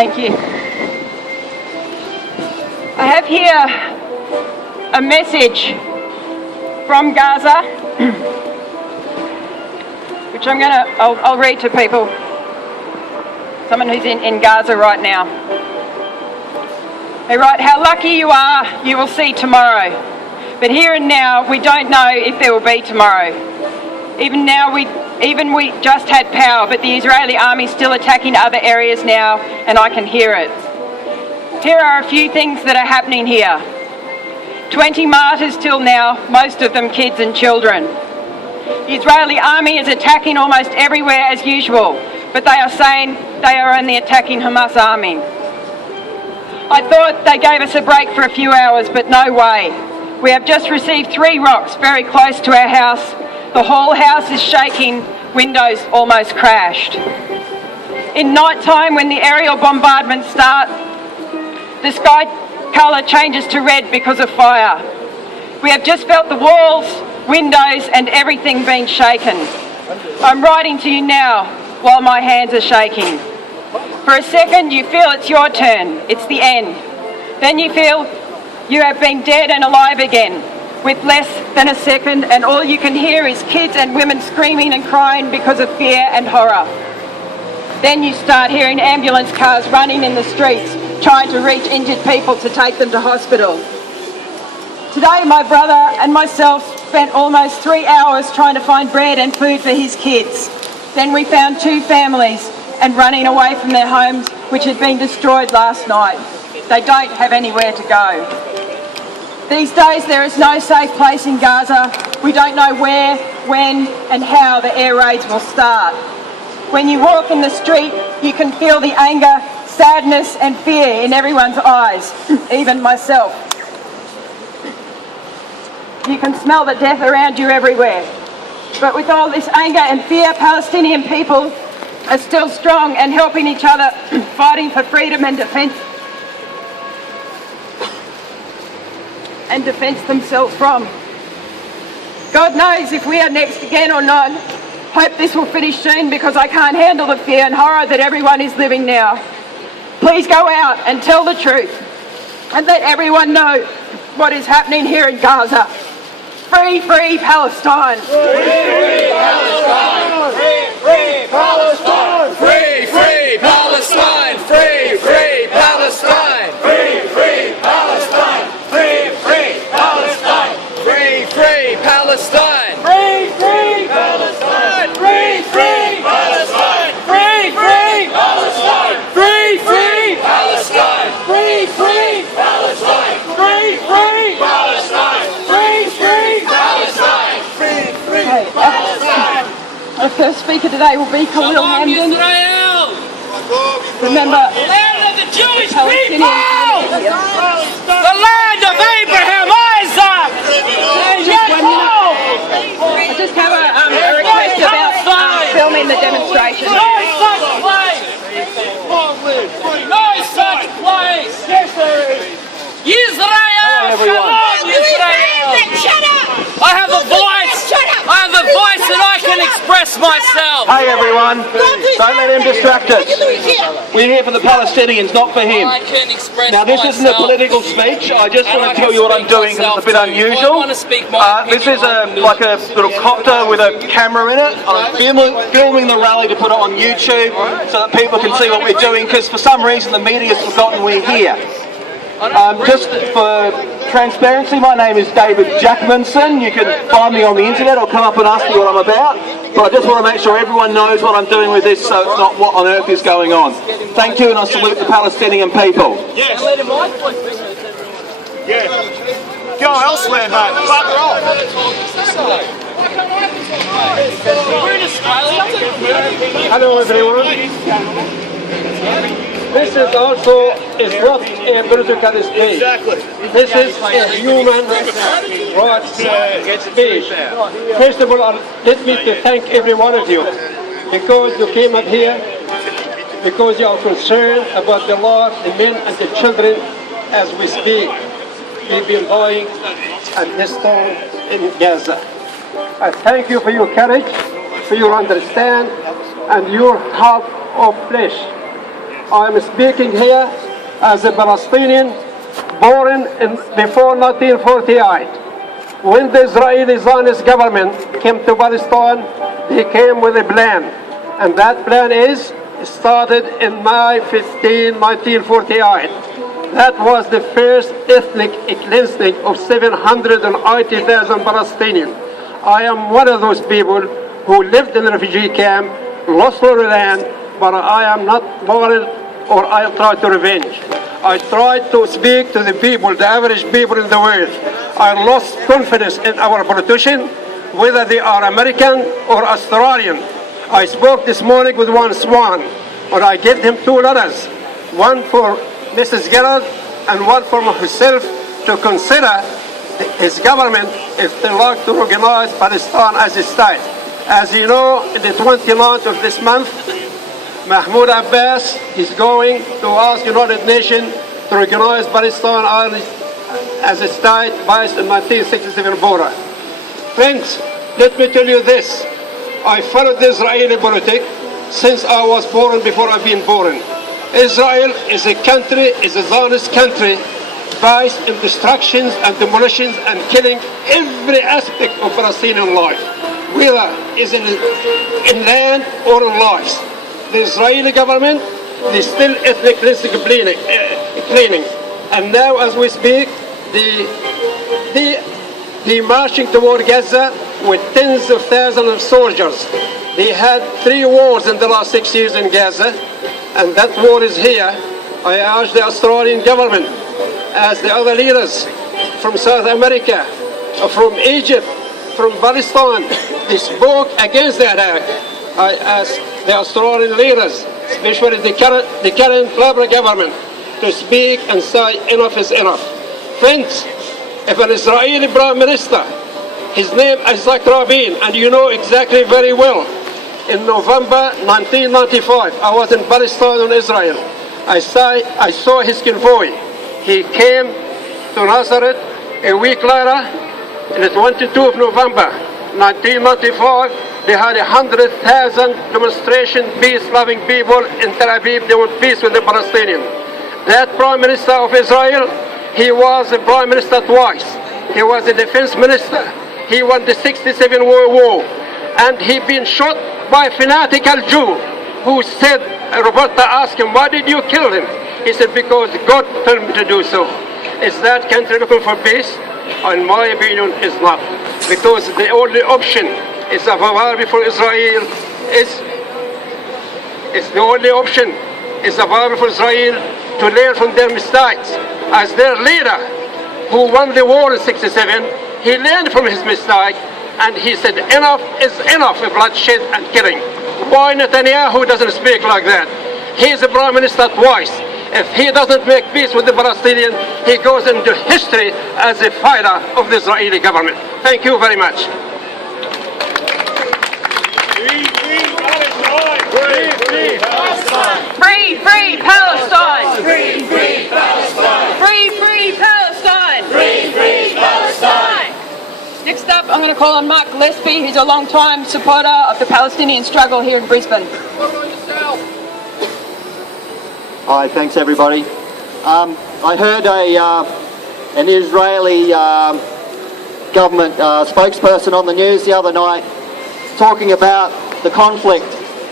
Thank you. I have here a message from Gaza, which I'll read to people. Someone who's in Gaza right now. They write, "How lucky you are, you will see tomorrow. But here and now, we don't know if there will be tomorrow. Even we just had power, but the Israeli army is still attacking other areas now, and I can hear it. Here are a few things that are happening here. 20 martyrs till now, most of them kids and children. The Israeli army is attacking almost everywhere as usual, but they are saying they are only attacking Hamas army. I thought they gave us a break for a few hours, but no way. We have just received 3 rocks very close to our house. The whole house is shaking, windows almost crashed. In night time, when the aerial bombardments start, the sky colour changes to red because of fire. We have just felt the walls, windows and everything being shaken. I'm writing to you now while my hands are shaking. For a second you feel it's your turn, it's the end. Then you feel you have been dead and alive again, with less than a second, and all you can hear is kids and women screaming and crying because of fear and horror. Then you start hearing ambulance cars running in the streets, trying to reach injured people to take them to hospital. Today my brother and myself spent almost 3 hours trying to find bread and food for his kids. Then we found 2 families and running away from their homes, which had been destroyed last night. They don't have anywhere to go. These days there is no safe place in Gaza. We don't know where, when and how the air raids will start. When you walk in the street, you can feel the anger, sadness and fear in everyone's eyes, even myself. You can smell the death around you everywhere. But with all this anger and fear, Palestinian people are still strong and helping each other, fighting for freedom and defence themselves from. God knows if we are next again or not. Hope this will finish soon, because I can't handle the fear and horror that everyone is living now. Please go out and tell the truth and let everyone know what is happening here in Gaza. Free, free Palestine! Free, free Palestine! Free, free Palestine! Free, free Palestine! Free, free Palestine! Free, free Palestine! Free, free Palestine! Free, free Palestine! Free, free Palestine! Free, free Palestine! Free, free Palestine! Free, free Palestine! Free, free Palestine! Free, free Palestine! Free, free Palestine! Free, free Palestine! Our first speaker today will be Khalil Hamdan. Remember, land of the Jewish Palestinian people! The land of Abraham, Isaac, and Jacob! I just have a request about filming the demonstration. No such place! No such place! Yes, there is. Israel! Shalom, Israel! Shut up! I have a voice! I have a voice that I can express myself! Hey everyone, don't let him distract us. We're here for the Palestinians, not for him. I can express Now this isn't a political speech, I just want to tell you what I'm doing because it's a bit unusual. This is like a little copter with a camera in it. I'm filming the rally to put it on YouTube so that people can see what we're doing, because for some reason the media's forgotten we're here. Just for transparency, my name is David Jackmanson. You can find me on the internet or come up and ask me what I'm about. But I just want to make sure everyone knows what I'm doing with this, so it's not what on earth is going on. Thank you, and I salute the Palestinian people. Yes. Yeah. Go elsewhere, mate. Fuck off. Hello everyone. This is also is not a political speech. Exactly. This is a human rights speech. First of all, let me to thank every one of you, because you came up here, because you are concerned about the lives, the men and the children as we speak. We've been dying and destroyed in Gaza. I thank you for your courage, for your understanding and your heart of flesh. I am speaking here as a Palestinian born before 1948. When the Israeli Zionist government came to Palestine, they came with a plan. And that plan started in May 15, 1948. That was the first ethnic cleansing of 780,000 Palestinians. I am one of those people who lived in a refugee camp, lost their land, but I am not moral or I try to revenge. I tried to speak to the people, the average people in the world. I lost confidence in our politicians, whether they are American or Australian. I spoke this morning with one Swan, and I gave him 2 letters, one for Mrs. Gerard and one for myself to consider his government if they like to organize Palestine as a state. As you know, in the 29th of this month, Mahmoud Abbas is going to ask the United Nations to recognize Palestine as a state based on 1967 border. Friends, let me tell you this. I followed the Israeli politics since I was born, before I've been born. Israel is a country, is a Zionist country based in destructions and demolitions and killing every aspect of Palestinian life, whether it's in land or in lives. The Israeli government is still ethnic cleaning. And now as we speak, they're marching toward Gaza with tens of thousands of soldiers. They had 3 wars in the last 6 years in Gaza, and that war is here. I urge the Australian government, as the other leaders from South America, from Egypt, from Palestine, they spoke against that act. I ask the Australian leaders, especially the current Labor government, to speak and say enough is enough. Friends, if an Israeli Prime Minister, his name is Isaac Rabin, and you know exactly very well, in November 1995, I was in Palestine in Israel. I saw his convoy. He came to Nazareth a week later, on the 22nd of November 1995, they had 100,000 demonstration, peace-loving people in Tel Aviv. They want peace with the Palestinians. That Prime Minister of Israel, he was a Prime Minister twice. He was a Defense Minister. He won the 67 World War. And he been shot by a fanatical Jew who said, Roberta asked him, why did you kill him? He said, because God told me to do so. Is that country looking for peace? In my opinion, it's not. Because the only option is available for Israel is the only option is available for Israel to learn from their mistakes. As their leader, who won the war in 67, he learned from his mistake, and he said, enough is enough of bloodshed and killing. Why Netanyahu doesn't speak like that? He's a Prime Minister twice. If he doesn't make peace with the Palestinians, he goes into history as a fighter of the Israeli government. Thank you very much. Free, free Palestine! Free, free Palestine! Free, free Palestine! Free, free Palestine! Next up, I'm going to call on Mark Gillespie, who's a long-time supporter of the Palestinian struggle here in Brisbane. Hi, thanks everybody. I heard an Israeli government spokesperson on the news the other night talking about the conflict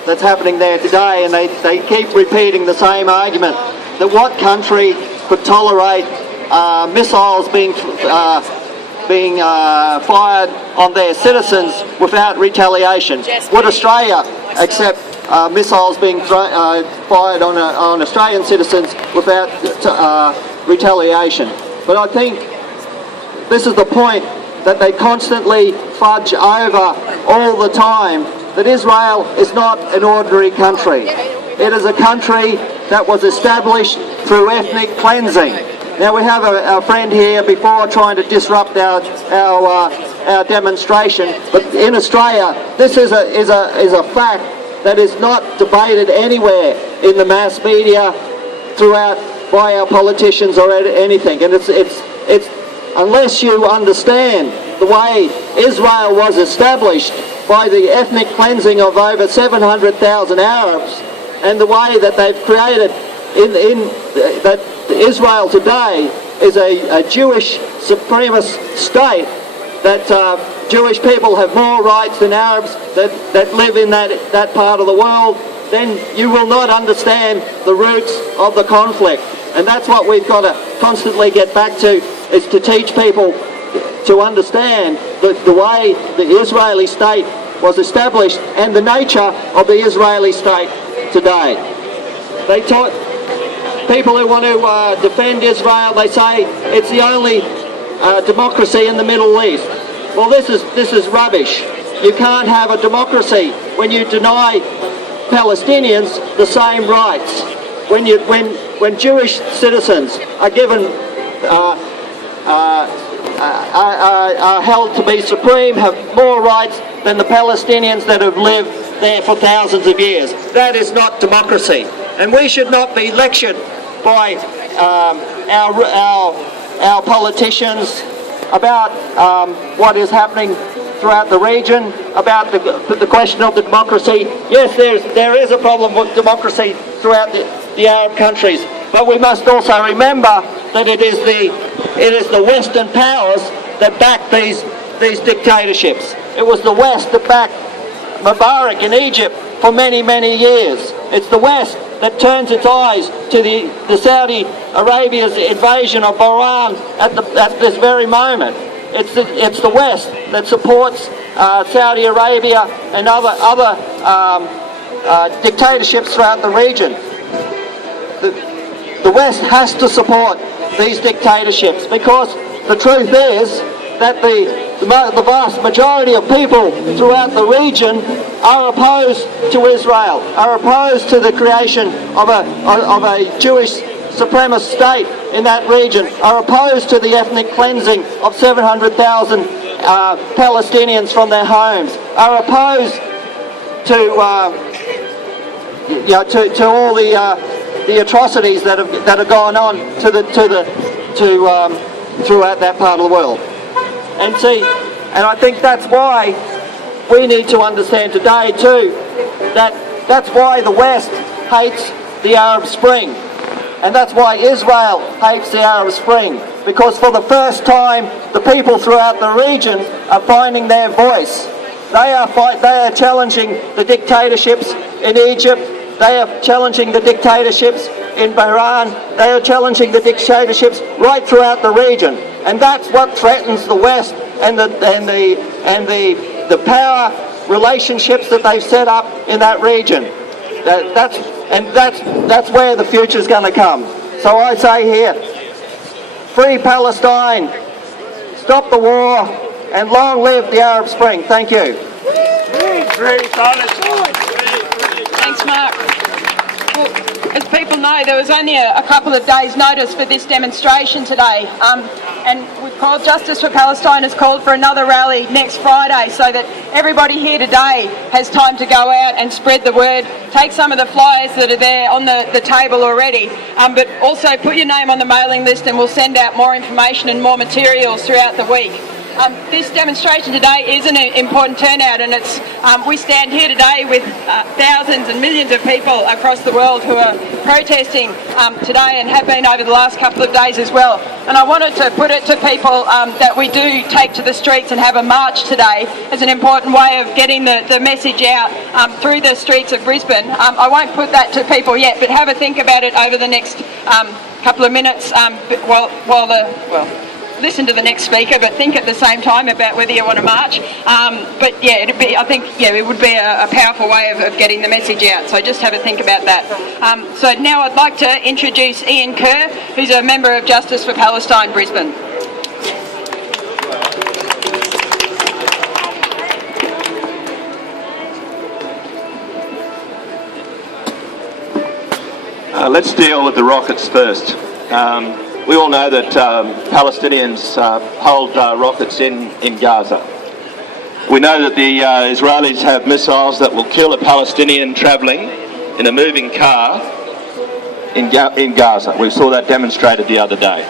that's happening there today, and they keep repeating the same argument, that what country could tolerate missiles being fired on their citizens without retaliation? Would Australia accept missiles being fired on Australian citizens without retaliation? But I think this is the point that they constantly fudge over all the time, that Israel is not an ordinary country. It is a country that was established through ethnic cleansing. Now we have a friend here before trying to disrupt our demonstration, but in Australia this is a fact that is not debated anywhere in the mass media throughout by our politicians or anything. And it's unless you understand the way Israel was established by the ethnic cleansing of over 700,000 Arabs, and the way that they've created that Israel today is a Jewish supremacist state, that Jewish people have more rights than Arabs that live in that part of the world, then you will not understand the roots of the conflict. And that's what we've got to constantly get back to, is to teach people to understand the way the Israeli state was established and the nature of the Israeli state today. They taught people who want to defend Israel, they say it's the only democracy in the Middle East. Well, this is rubbish. You can't have a democracy when you deny Palestinians the same rights. When Jewish citizens are given are held to be supreme, have more rights than the Palestinians that have lived there for thousands of years. That is not democracy. And we should not be lectured by our politicians about what is happening throughout the region, about the question of the democracy. Yes, there is a problem with democracy throughout the Arab countries, but we must also remember that it is the Western powers that back these dictatorships. It was the West that backed Mubarak in Egypt for many, many years. It's the West that turns its eyes to the Saudi Arabia's invasion of Bahrain at this very moment. It's the West that supports Saudi Arabia and other dictatorships throughout the region. The West has to support these dictatorships, because the truth is that the vast majority of people throughout the region are opposed to Israel, are opposed to the creation of a Jewish supremacist state in that region, are opposed to the ethnic cleansing of 700,000 Palestinians from their homes, are opposed to all the atrocities that have gone on throughout that part of the world. And I think that's why we need to understand today too that's why the West hates the Arab Spring, and that's why Israel hates the Arab Spring, because for the first time the people throughout the region are finding their voice. They are challenging the dictatorships in Egypt. They are challenging the dictatorships in Bahrain. They are challenging the dictatorships right throughout the region, and that's what threatens the West and the power relationships that they've set up in that region. That's where the future's going to come. So I say here, free Palestine, stop the war, and long live the Arab Spring. Thank you. Thanks, Mark. Well, as people know, there was only a couple of days' notice for this demonstration today, and we've called Justice for Palestine has called for another rally next Friday, so that everybody here today has time to go out and spread the word. Take some of the flyers that are there on the table already, but also put your name on the mailing list, and we'll send out more information and more materials throughout the week. This demonstration today is an important turnout, and we stand here today with thousands and millions of people across the world who are protesting today and have been over the last couple of days as well. And I wanted to put it to people that we do take to the streets and have a march today as an important way of getting the message out through the streets of Brisbane. I won't put that to people yet, but have a think about it over the next couple of minutes listen to the next speaker, but think at the same time about whether you want to march. But yeah, I think it would be a powerful way of getting the message out. So just have a think about that. So now I'd like to introduce Ian Kerr, who's a member of Justice for Palestine Brisbane. Let's deal with the rockets first. We all know that Palestinians hold rockets in Gaza. We know that the Israelis have missiles that will kill a Palestinian travelling in a moving car in Gaza. We saw that demonstrated the other day.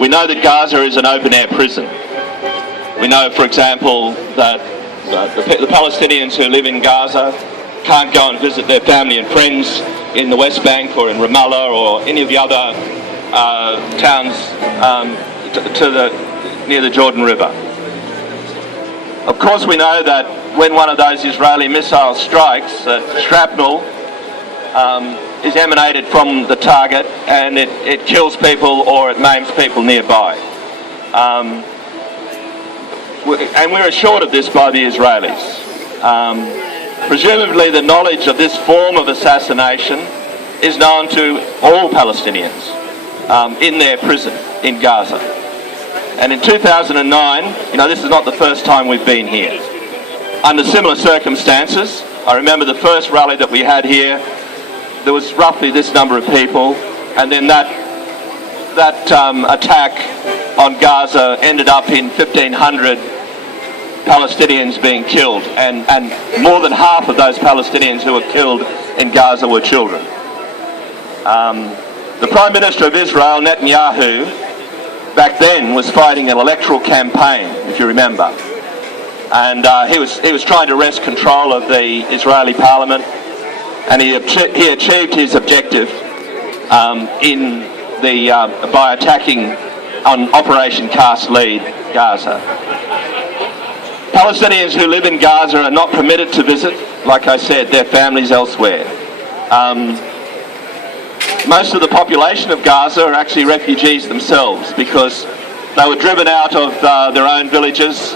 We know that Gaza is an open-air prison. We know, for example, that the Palestinians who live in Gaza can't go and visit their family and friends in the West Bank or in Ramallah or any of the other towns near the Jordan River. Of course, we know that when one of those Israeli missiles strikes, shrapnel is emanated from the target and it kills people or it maims people nearby. And we're assured of this by the Israelis. Presumably the knowledge of this form of assassination is known to all Palestinians in their prison in Gaza. And in 2009, this is not the first time we've been here. Under similar circumstances, I remember the first rally that we had here, there was roughly this number of people, and then that attack on Gaza ended up in 1,500 Palestinians being killed, and more than half of those Palestinians who were killed in Gaza were children. The Prime Minister of Israel, Netanyahu, back then was fighting an electoral campaign, if you remember, and he was trying to wrest control of the Israeli Parliament, and he achieved his objective by attacking on Operation Cast Lead Gaza. Palestinians who live in Gaza are not permitted to visit, like I said, their families elsewhere. Most of the population of Gaza are actually refugees themselves because they were driven out of their own villages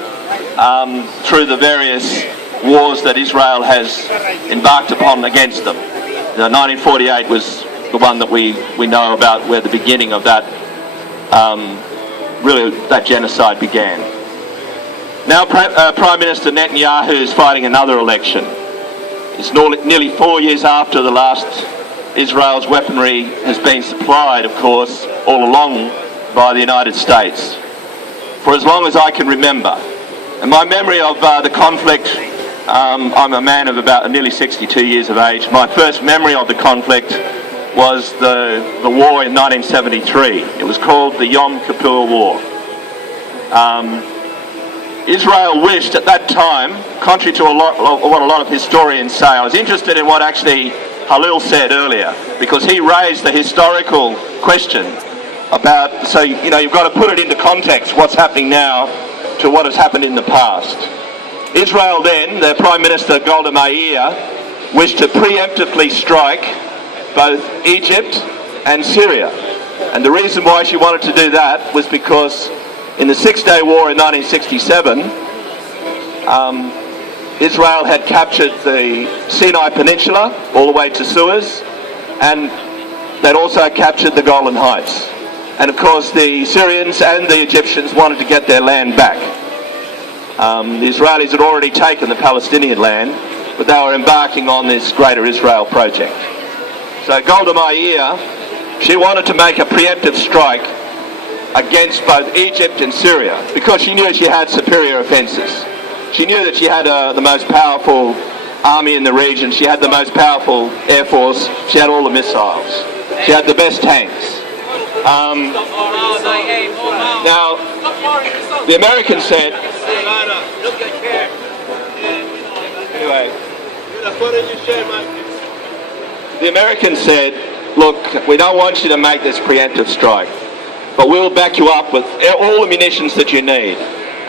through the various wars that Israel has embarked upon against them. 1948 was the one that we know about, where the beginning of that that genocide began. Now Prime Minister Netanyahu is fighting another election. It's nearly 4 years after the last Israel's weaponry has been supplied, of course, all along by the United States, for as long as I can remember. And my memory of the conflict, I'm a man of about nearly 62 years of age. My first memory of the conflict was the war in 1973. It was called the Yom Kippur War. Israel wished at that time, contrary to what a lot of historians say, I was interested in what actually Halil said earlier, because he raised the historical question about, so you've got to put it into context, what's happening now to what has happened in the past. Israel then, their Prime Minister Golda Meir, wished to preemptively strike both Egypt and Syria. And the reason why she wanted to do that was because in the Six-Day War in 1967, Israel had captured the Sinai Peninsula all the way to Suez, and they'd also captured the Golan Heights. And of course the Syrians and the Egyptians wanted to get their land back. The Israelis had already taken the Palestinian land, but they were embarking on this Greater Israel project. So Golda Meir, she wanted to make a preemptive strike against both Egypt and Syria, because she knew she had superior offences. She knew that she had the most powerful army in the region, she had the most powerful air force, she had all the missiles, she had the best tanks. Now, the Americans said, anyway, the Americans said, look, we don't want you to make this preemptive strike, but we'll back you up with all the munitions that you need.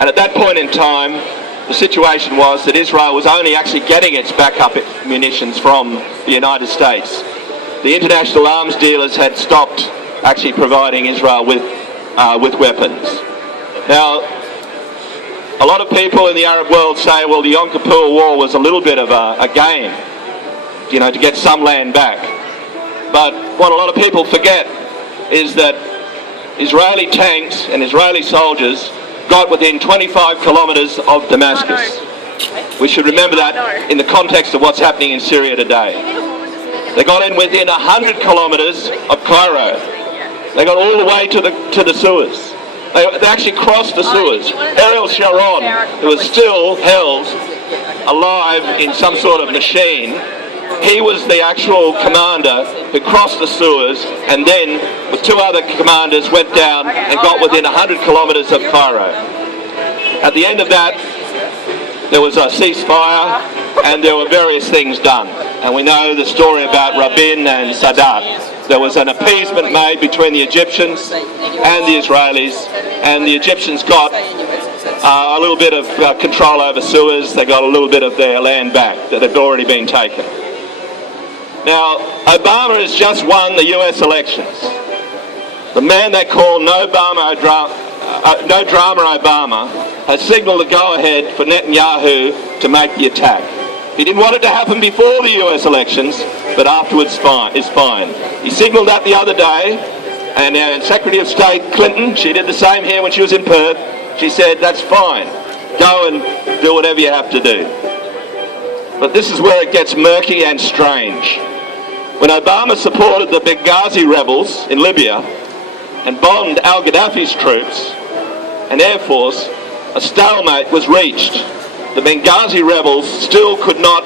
And at that point in time, the situation was that Israel was only actually getting its backup munitions from the United States. The international arms dealers had stopped actually providing Israel with weapons. Now, a lot of people in the Arab world say, well, the Yom Kippur War was a little bit of a game, to get some land back. But what a lot of people forget is that Israeli tanks and Israeli soldiers got within 25 kilometres of Damascus. We should remember that in the context of what's happening in Syria today. They got in within 100 kilometres of Cairo. They got all the way to the Suez. They actually crossed the Suez. Ariel Sharon, who was still held alive in some sort of machine, he was the actual commander who crossed the Suez and then with two other commanders went down and got within 100 kilometres of Cairo. At the end of that, there was a ceasefire and there were various things done. And we know the story about Rabin and Sadat. There was an appeasement made between the Egyptians and the Israelis, and the Egyptians got a little bit of control over Suez. They got a little bit of their land back that had already been taken. Now, Obama has just won the US elections. The man they call No Drama Obama has signalled the go-ahead for Netanyahu to make the attack. He didn't want it to happen before the US elections, but afterwards is fine. He signalled that the other day, and Secretary of State Clinton, she did the same here when she was in Perth. She said, that's fine. Go and do whatever you have to do. But this is where it gets murky and strange. When Obama supported the Benghazi rebels in Libya and bombed al-Gaddafi's troops and Air Force, a stalemate was reached. The Benghazi rebels still could not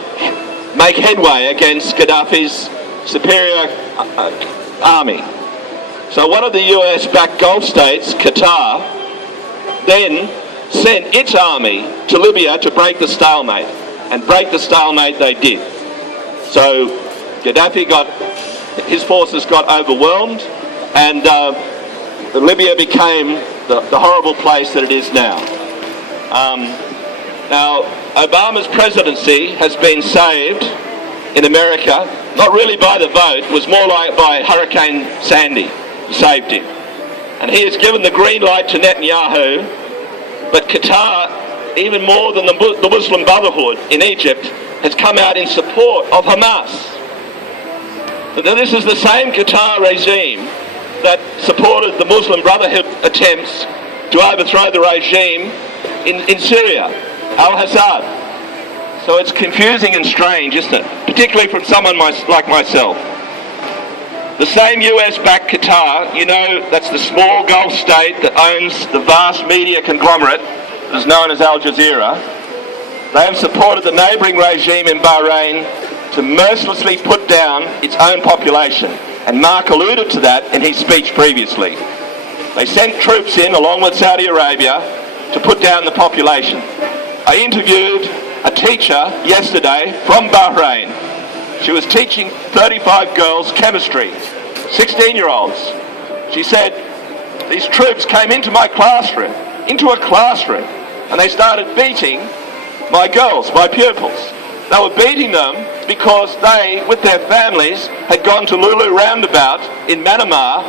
make headway against Gaddafi's superior army. So one of the US-backed Gulf states, Qatar, then sent its army to Libya to break the stalemate. And break the stalemate they did. So Gaddafi his forces got overwhelmed, and Libya became the horrible place that it is now. Now, Obama's presidency has been saved in America, not really by the vote, it was more like by Hurricane Sandy saved him. And he has given the green light to Netanyahu, but Qatar, even more than the Muslim Brotherhood in Egypt, has come out in support of Hamas. But this is the same Qatar regime that supported the Muslim Brotherhood attempts to overthrow the regime in Syria, al-Assad. So it's confusing and strange, isn't it? Particularly from someone like myself. The same US-backed Qatar, you know, that's the small Gulf state that owns the vast media conglomerate that is known as Al Jazeera. They have supported the neighbouring regime in Bahrain to mercilessly put down its own population. And Mark alluded to that in his speech previously. They sent troops in, along with Saudi Arabia, to put down the population. I interviewed a teacher yesterday from Bahrain. She was teaching 35 girls chemistry, 16-year-olds. She said, these troops came into my classroom, and they started beating my girls, my pupils. They were beating them because they, with their families, had gone to Lulu Roundabout in Myanmar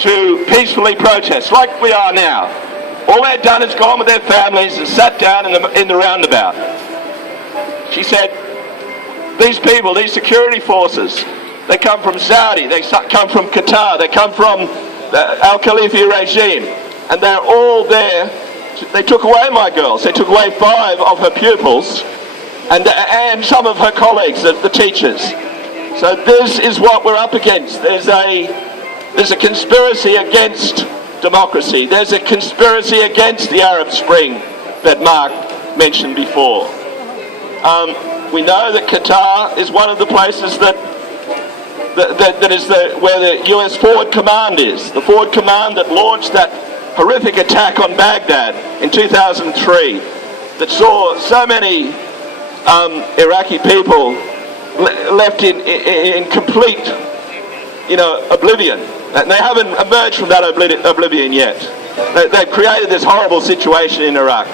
to peacefully protest, like we are now. All they'd done is gone with their families and sat down in the roundabout. She said, these people, these security forces, they come from Saudi, they come from Qatar, they come from the Al-Khalifi regime, and they're all there. They took away my girls. They took away 5 of her pupils and some of her colleagues, the teachers. So this is what we're up against. There's a conspiracy against democracy. There's a conspiracy against the Arab Spring that Mark mentioned before. We know that Qatar is one of the places that is where the US Forward Command is. The Forward Command that launched that horrific attack on Baghdad in 2003 that saw so many Iraqi people left in complete, oblivion. And they haven't emerged from that oblivion yet. They've created this horrible situation in Iraq.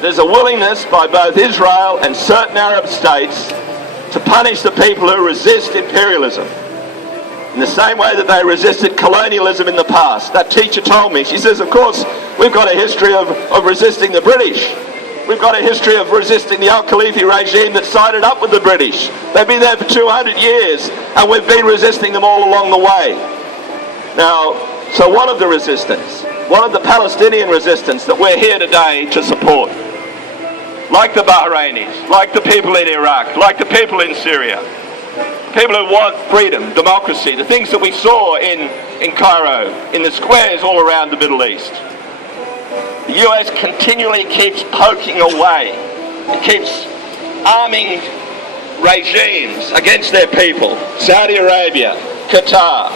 There's a willingness by both Israel and certain Arab states to punish the people who resist imperialism in the same way that they resisted colonialism in the past. That teacher told me, she says, of course, we've got a history of resisting the British. We've got a history of resisting the Al-Khalifi regime that sided up with the British. They've been there for 200 years, and we've been resisting them all along the way. Now, so what of the resistance? What of the Palestinian resistance that we're here today to support? Like the Bahrainis, like the people in Iraq, like the people in Syria. People who want freedom, democracy, the things that we saw in Cairo, in the squares all around the Middle East. The US continually keeps poking away. It keeps arming regimes against their people. Saudi Arabia, Qatar.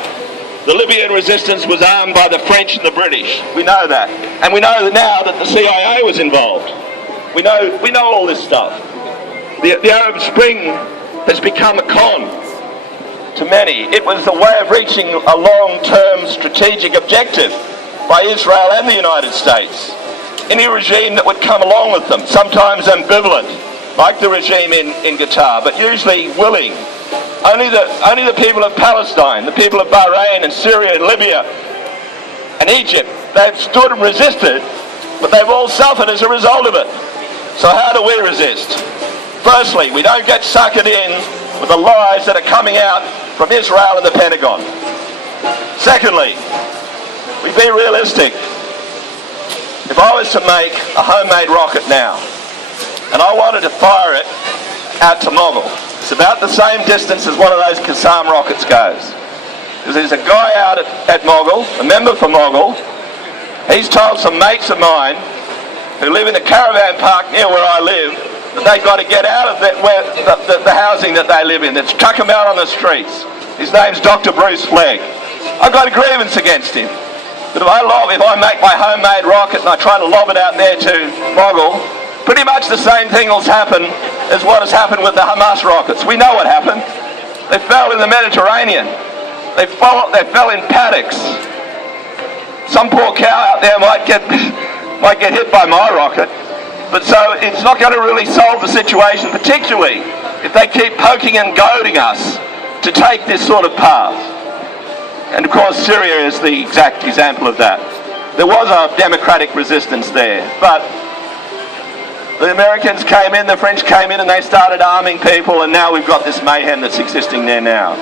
The Libyan resistance was armed by the French and the British. We know that. And we know now that the CIA was involved. We know all this stuff. The Arab Spring has become a con to many. It was a way of reaching a long-term strategic objective by Israel and the United States. Any regime that would come along with them, sometimes ambivalent, like the regime in Qatar, but usually willing. Only the people of Palestine, the people of Bahrain and Syria and Libya and Egypt, they've stood and resisted, but they've all suffered as a result of it. So how do we resist? Firstly, we don't get suckered in with the lies that are coming out from Israel and the Pentagon. Secondly, we be realistic. If I was to make a homemade rocket now, and I wanted to fire it out to Mogul, it's about the same distance as one of those Qassam rockets goes. Because there's a guy out at Mogul, a member for Mogul, he's told some mates of mine who live in a caravan park near where I live that they've got to get out of the housing that they live in. Let's chuck them out on the streets. His name's Dr. Bruce Flegg. I've got a grievance against him. But if I make my homemade rocket and I try to lob it out there to Mogul, pretty much the same thing will happen as what has happened with the Hamas rockets. We know what happened. They fell in the Mediterranean. They fell in paddocks. Some poor cow out there might get hit by my rocket. But so it's not going to really solve the situation, particularly if they keep poking and goading us to take this sort of path. And of course Syria is the exact example of that. There was a democratic resistance there, but the Americans came in, the French came in and they started arming people, and now we've got this mayhem that's existing there now.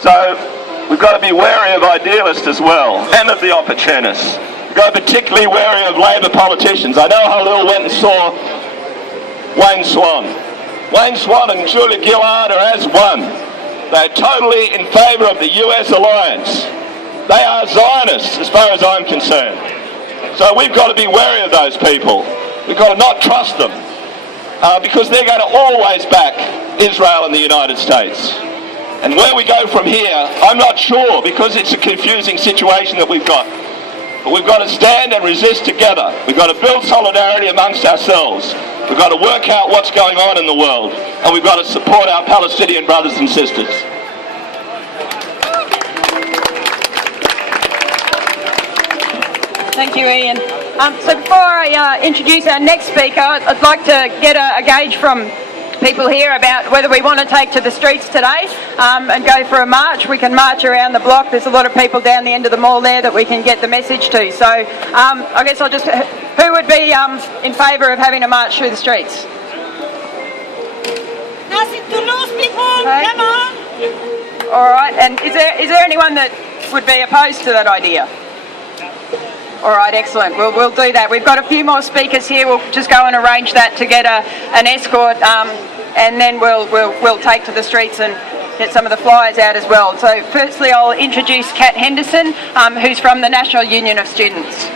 So we've got to be wary of idealists as well, and of the opportunists. We've got to be particularly wary of Labor politicians. I know Halil went and saw Wayne Swan. Wayne Swan and Julia Gillard are as one. They're totally in favour of the US alliance. They are Zionists as far as I'm concerned. So we've got to be wary of those people. We've got to not trust them because they're going to always back Israel and the United States. And where we go from here, I'm not sure, because it's a confusing situation that we've got. But we've got to stand and resist together. We've got to build solidarity amongst ourselves. We've got to work out what's going on in the world. And we've got to support our Palestinian brothers and sisters. Thank you, Ian. So before I introduce our next speaker, I'd like to get a gauge from people here about whether we want to take to the streets today and go for a march. We can march around the block. There's a lot of people down the end of the mall there that we can get the message to. So I guess who would be in favour of having a march through the streets? Nothing to lose, people. Okay. Come on. All right. And is there anyone that would be opposed to that idea? All right, excellent. We'll do that. We've got a few more speakers here. We'll just go and arrange that to get an escort, and then we'll take to the streets and get some of the flyers out as well. So firstly, I'll introduce Kat Henderson, who's from the National Union of Students.